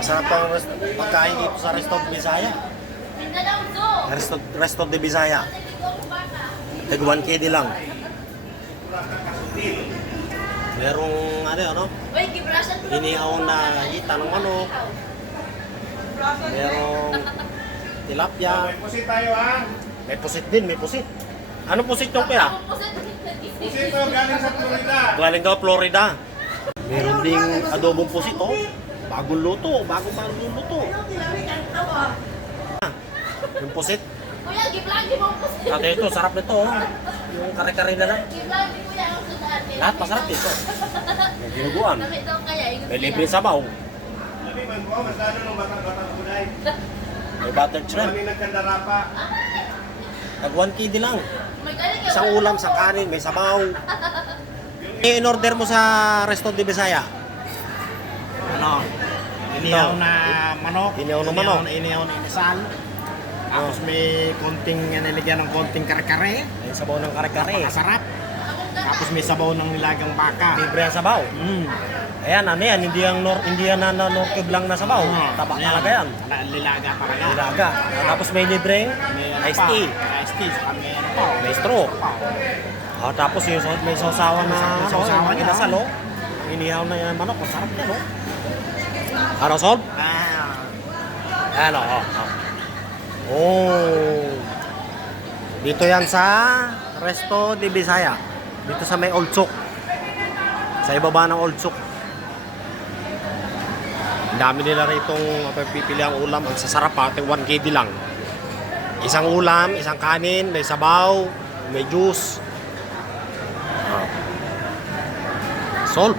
Masarap ang pagkain dito sa Resto de Bisaya. Resto de Bisaya. Tag 1 KD lang. Merong ano? Inihaw na hita ng manok. Merong tilapia. May pusit tayo ha. May pusit din, may pusit. Ano pusit yung kaya? Pusit to galing sa Florida. Galing daw Florida. Meron ding adobong pusit, oh. Bagong luto, bagong luto. Yung pusit. Kuya, giblagi mo po siya. At ito, sarap nito, oh. Yung kare-kare na lang. Giblagi ko yan ang sudan. Lahat masarap dito. May ginuguan. Dami daw kaya. May libre sabaw. Sabi man ko, mas lalo nung bata-bata kulay. May buttered shrimp. Kami nagkandara pa. Tag 1 KD lang. May galing Isang ulam, isang kanin, may sabaw. In-order mo sa Resto de Bisaya. Ano? Inihaw na manok. Inihaw na manok. Inihaw na inisal. Tapos may konting, nilagyan ng konting kare-kare. May sabaw ng kare-kare. Napakasarap. Tapos may sabaw ng nilagang baka. Libre ang sabaw. Ayan, ano yan, hindi yan na cube lang na sabaw. Taba talaga yan. Lilaga talaga. Nilaga. Tapos may libreng May ano iced pa? tea. Iced tea. Saka may ano pa. May straw. Tapos yung may sausawan na May sausawan yung na. inasal, oh. Inihaw na yan manok, masarap yan, oh. Ano, Sol? Ayan, oh. Oh. Dito yan sa Resto de Bisaya. Dito sa may Old Souk. Sa ibaba ng Old Souk. Ang dami nila ritong pipili ang ulam. Ang sasarap pa, 1 KD lang. Isang ulam, isang kanin, may sabaw, may juice. Solve.